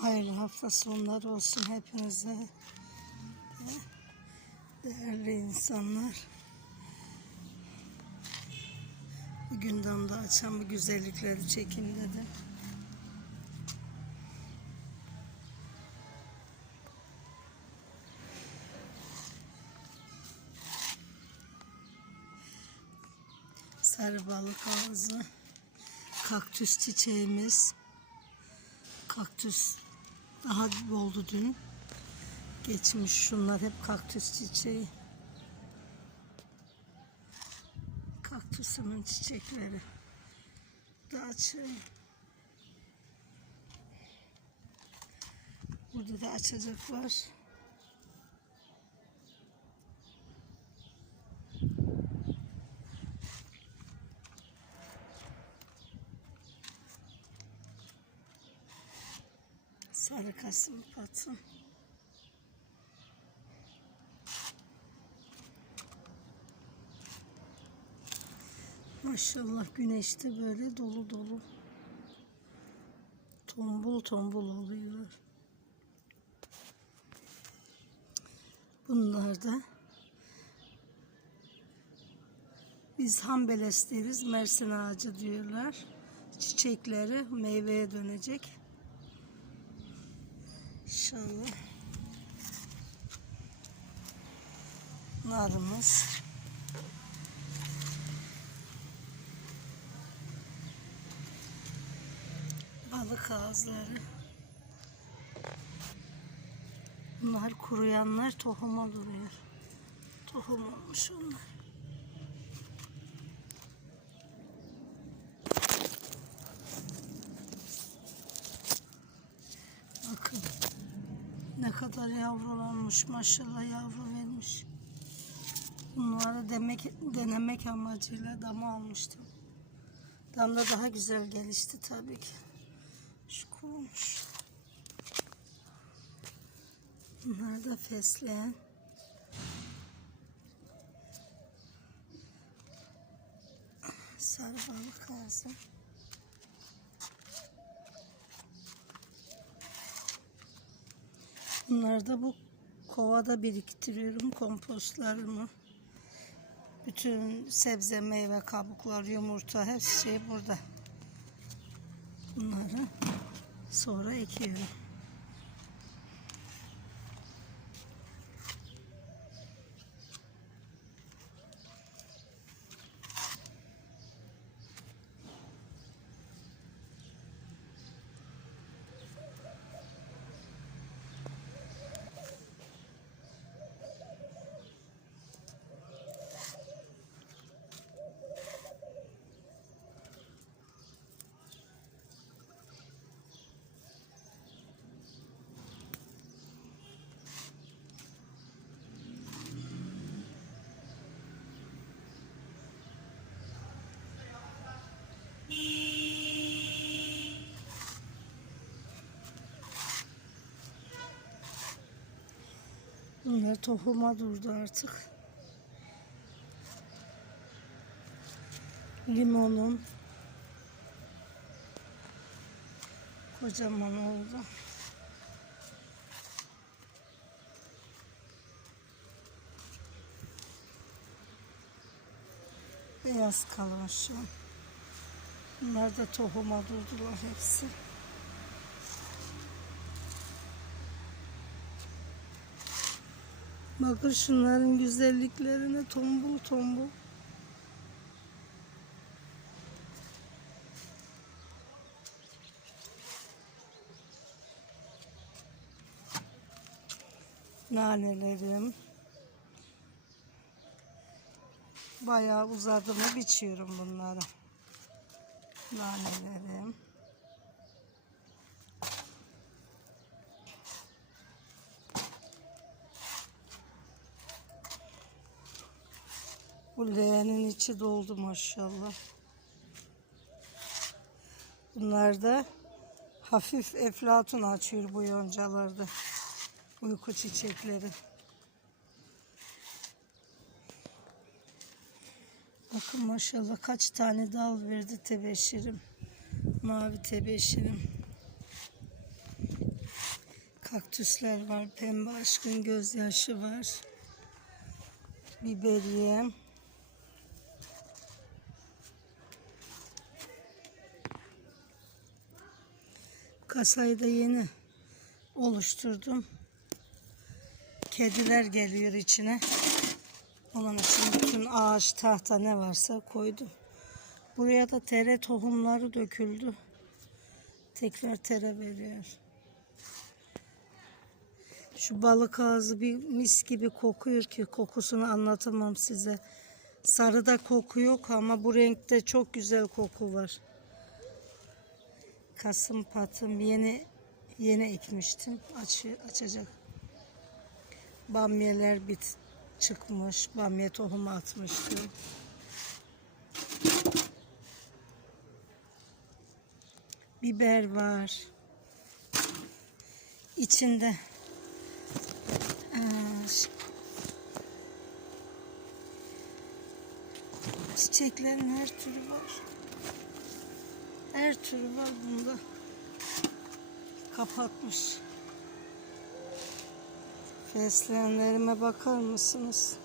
Hayırlı hafta sonları olsun hepinize. Değerli insanlar. Bugün damda açan bu güzellikleri çekin dedim. Sarı balık ağzı. Kaktüs çiçeğimiz. Kaktüs daha oldu dün. Geçmiş şunlar hep kaktüs çiçeği. Kaktüsümün çiçekleri. Da açayım. Burada da açacak var. Sarı kasım patı. Maşallah güneşte böyle dolu dolu. Tombul tombul oluyor. Bunlar da biz hambeles deriz. Mersin ağacı diyorlar. Çiçekleri meyveye dönecek. İnşallah. Narımız. Balık ağızları. Bunlar kuruyanlar tohuma duruyor. Tohum olmuş onlar. Bakın. Ne kadar yavrulanmış maşallah yavru vermiş. Bunları demek, denemek amacıyla dama almıştım. Damda daha güzel gelişti tabii ki. Şu kurumuş. Bunlar da fesleğen. Sarı balık ağzı. Bunları da bu kovada biriktiriyorum kompostlarımı. Bütün sebze, meyve, kabuklar, yumurta her şey burada. Bunları sonra ekiyorum. Bunlar tohuma durdu artık. Limonum kocaman oldu. Beyaz kalmış şu an. Bunlar da tohuma durdular hepsi. Bakın şunların güzelliklerine tombul tombul. Nanelerim. Bayağı uzadı mı biçiyorum bunları. Nanelerim. Bu leğenin içi doldu maşallah. Bunlar da hafif eflatun açıyor bu yoncalarda. Uyku çiçekleri. Bakın maşallah kaç tane dal verdi tebeşirim. Mavi tebeşirim. Kaktüsler var. Pembe aşkın gözyaşı var. Biberiyem. Kasayı da yeni oluşturdum. Kediler geliyor içine. Onun için bütün ağaç, tahta ne varsa koydum. Buraya da tere tohumları döküldü. Tekrar tere veriyor. Şu balık ağzı bir mis gibi kokuyor ki kokusunu anlatamam size. Sarıda koku yok ama bu renkte çok güzel koku var. Kasım patım yeni yeni ekmiştim. Aç, açacak. Bamyeler bit çıkmış. Bamye tohumu atmıştım. Biber var. İçinde çiçeklerin her türü var. Her türü var bunda. Kapatmış. Fesleğenlerime bakar mısınız?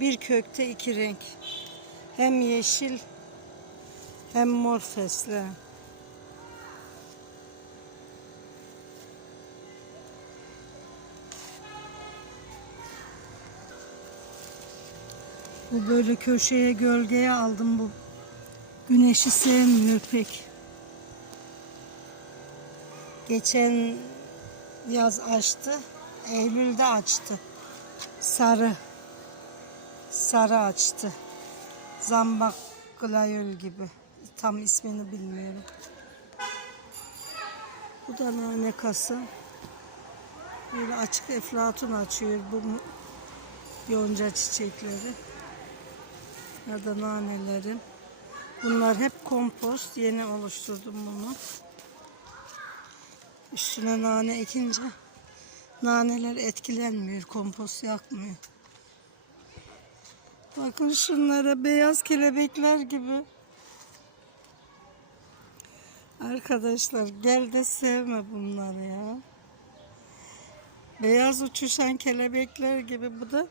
Bir kökte iki renk. Hem yeşil hem mor fesleğen. Bu böyle köşeye gölgeye aldım bu. Güneşi sevmiyor pek. Geçen yaz açtı. Eylül'de açtı. Sarı. Sarı açtı. Zambak glayol gibi. Tam ismini bilmiyorum. Bu da nane kası. Böyle açık eflatun açıyor bu yonca çiçekleri. Ya da nanelerim. Bunlar hep kompost. Yeni oluşturdum bunu. Üstüne nane ekince naneler etkilenmiyor. Kompost yakmıyor. Bakın şunlara beyaz kelebekler gibi. Arkadaşlar gel de sevme bunları ya. Beyaz uçuşan kelebekler gibi bu da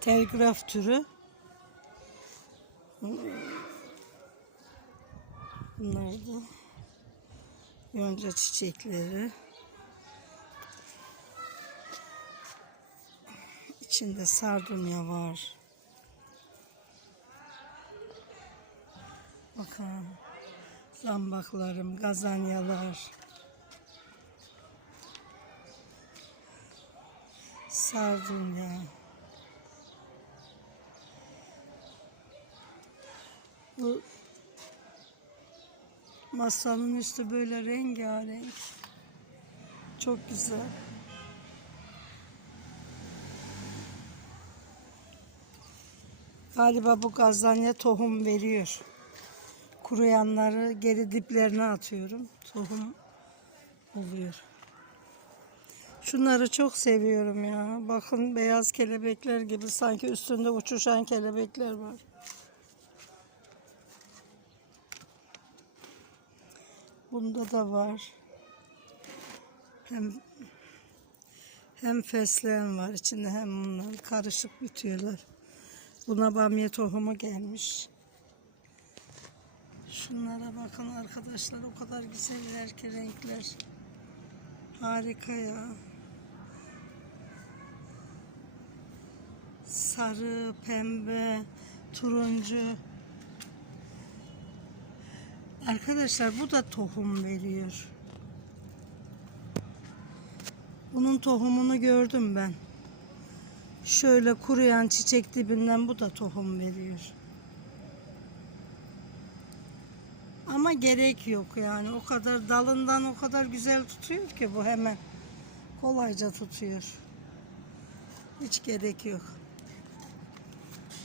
telgraf türü. Bunlar da yonca çiçekleri. İçinde sardunya var. Bakın zambaklarım, gazanyalar. Sardunya. Bu masanın üstü böyle rengarenk. Çok güzel. Galiba bu gazanya tohum veriyor. Kuruyanları geri diplerine atıyorum. Tohum oluyor. Şunları çok seviyorum ya. Bakın beyaz kelebekler gibi sanki üstünde uçuşan kelebekler var. Bunda da var. Hem hem fesleğen var içinde hem bunlar karışık bitiyorlar. Buna bamya tohumu gelmiş. Şunlara bakın arkadaşlar o kadar güzeller ki renkler. Harika ya. Sarı, pembe, turuncu. Arkadaşlar bu da tohum veriyor. Bunun tohumunu gördüm ben. Şöyle kuruyan çiçek dibinden bu da tohum veriyor. Ama gerek yok yani. O kadar dalından o kadar güzel tutuyor ki bu hemen. Kolayca tutuyor. Hiç gerek yok.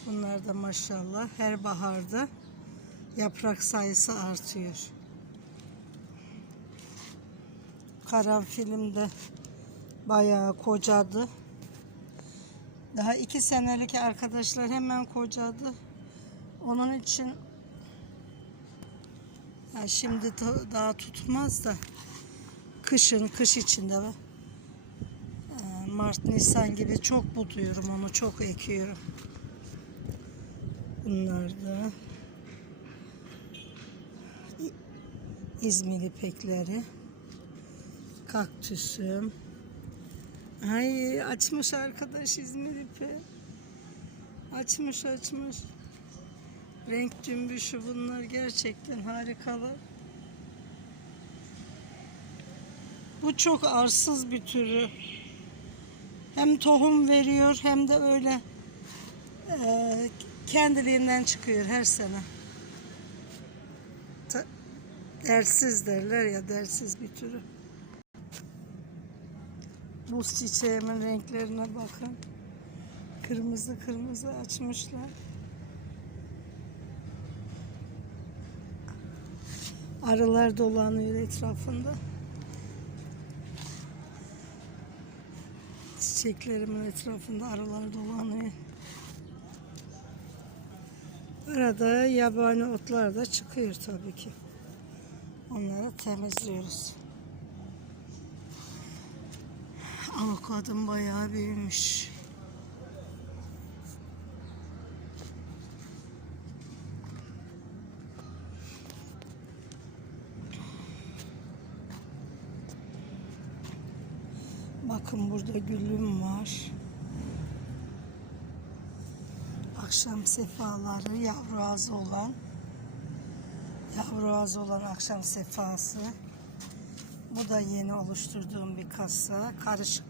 Bunlar da maşallah her baharda yaprak sayısı artıyor. Karanfilim de bayağı kocadı. Daha iki senelik arkadaşlar hemen kocadı. Onun için ya şimdi da- daha tutmaz da kışın, kış içinde ve e, Mart, Nisan gibi çok buduyorum onu, çok ekiyorum. Bunlar da İzmir ipekleri, kaktüsüm. Ay açmış arkadaş İzmir ipi. Açmış açmış. Renk cümbüşü bunlar gerçekten harikalar. Bu çok arsız bir türü. Hem tohum veriyor hem de öyle eee, kendiliğinden çıkıyor her sene. Dersiz derler ya dersiz bir türü. Buz çiçeğimin renklerine bakın. Kırmızı kırmızı açmışlar. Arılar dolanıyor etrafında. Çiçeklerimin etrafında arılar dolanıyor. Arada yabani otlar da çıkıyor tabii ki. Onları temizliyoruz. Avokadom bayağı büyümüş. Bakın burada gülüm var. Akşam sefaları yavru ağzı olan ağzı olan akşam sefası. Bu da yeni oluşturduğum bir kasa. Karışık.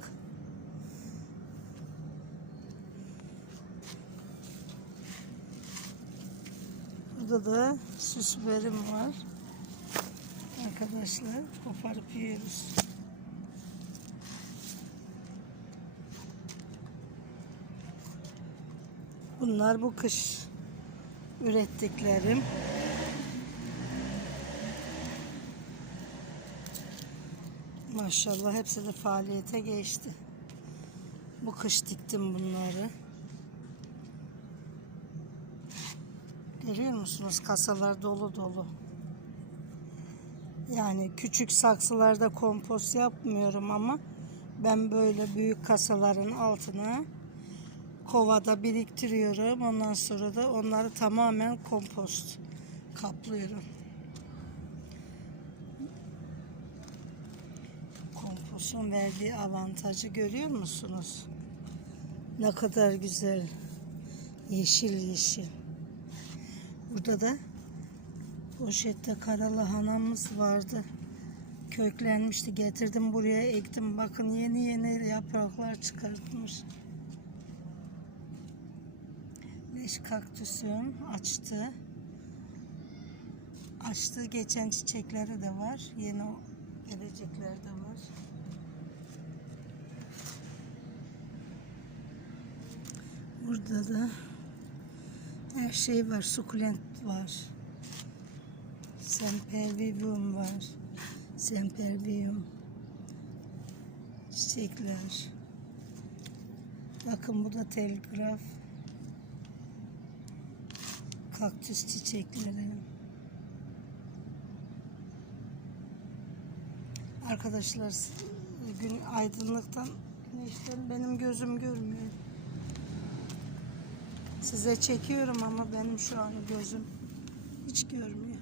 Burada da süs biberim var. Arkadaşlar koparıp yiyoruz. Bunlar bu kış ürettiklerim. Maşallah hepsi de faaliyete geçti. Bu kış diktim bunları. Görüyor musunuz? Kasalar dolu dolu. Yani küçük saksılarda kompost yapmıyorum ama ben böyle büyük kasaların altına kovada biriktiriyorum. Ondan sonra da onları tamamen kompost kaplıyorum. Kompostun verdiği avantajı görüyor musunuz? Ne kadar güzel. Yeşil yeşil. Burada da poşette kara lahanamız vardı. Köklenmişti. Getirdim buraya ektim. Bakın yeni yeni yapraklar çıkartmış. Leş kaktüsüm açtı. Açtı. Geçen çiçekleri de var. Yeni gelecekler de var. Burada da her şey var. Sukulent var. Sempervium var. Sempervium. Çiçekler. Bakın bu da telgraf. Kaktüs çiçekleri. Arkadaşlar gün aydınlıktan güneşten benim gözüm görmüyor. Size çekiyorum ama benim şu an gözüm hiç görmüyor.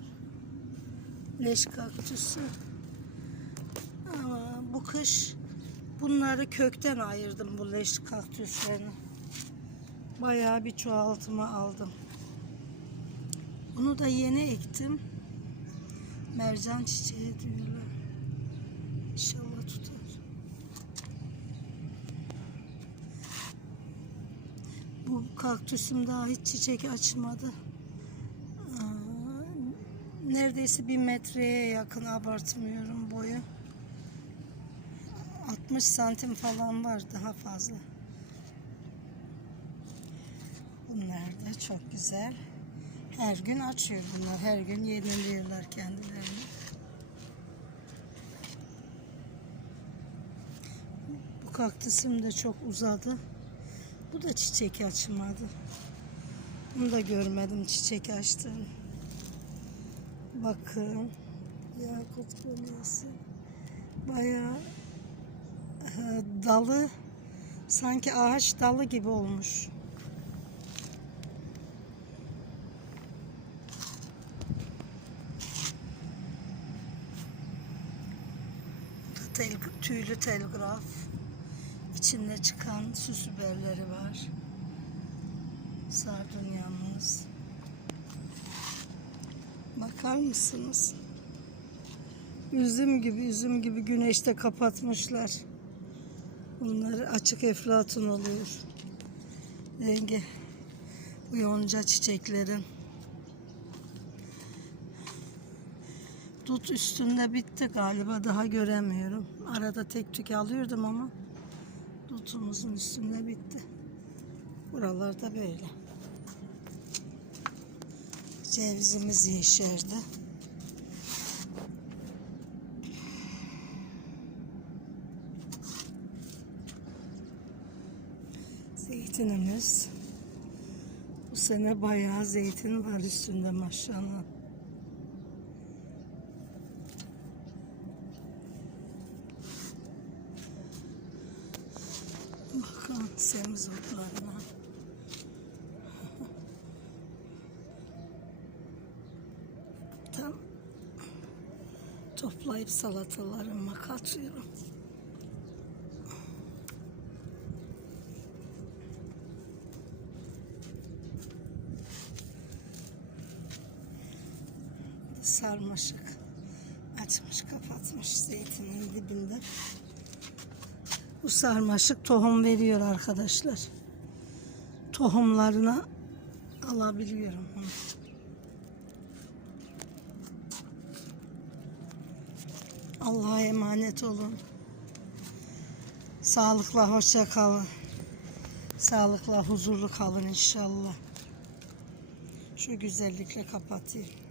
Leş kaktüsü. Ama bu kış bunları kökten ayırdım bu leş kaktüslerini. Bayağı bir çoğaltımı aldım. Bunu da yeni ektim. Mercan çiçeği diyorlar. İnşallah tutar. Bu kaktüsüm daha hiç çiçek açmadı. Neredeyse bir metreye yakın abartmıyorum boyu. 60 santim falan var daha fazla. Bunlar da çok güzel. Her gün açıyor bunlar. Her gün yeniliyorlar kendilerini. Bu kaktüsüm de çok uzadı. Bu da çiçek açmadı. Bunu da görmedim çiçek açtığını. Bakın. Yakut kolyesi. Bayağı e, dalı sanki ağaç dalı gibi olmuş. Tel, tüylü telgraf. İçinde çıkan süs biberleri var. Sardunyamız. Bakar mısınız? Üzüm gibi, üzüm gibi güneşte kapatmışlar. Bunları açık eflatun oluyor. Rengi bu yonca çiçeklerin. Dut üstünde bitti galiba daha göremiyorum. Arada tek tük alıyordum ama dutumuzun üstünde bitti. Buralarda böyle. Cevizimiz yeşerdi. Zeytinimiz. Bu sene bayağı zeytin var üstünde maşallah. Bakın semizotlarına. Tam toplayıp salatalarıma katıyorum. sarmaşık açmış kapatmış zeytinin dibinde. Bu sarmaşık tohum veriyor arkadaşlar. Tohumlarını alabiliyorum. Allah'a emanet olun. Sağlıkla hoşça kalın. Sağlıkla huzurlu kalın inşallah. Şu güzellikle kapatayım.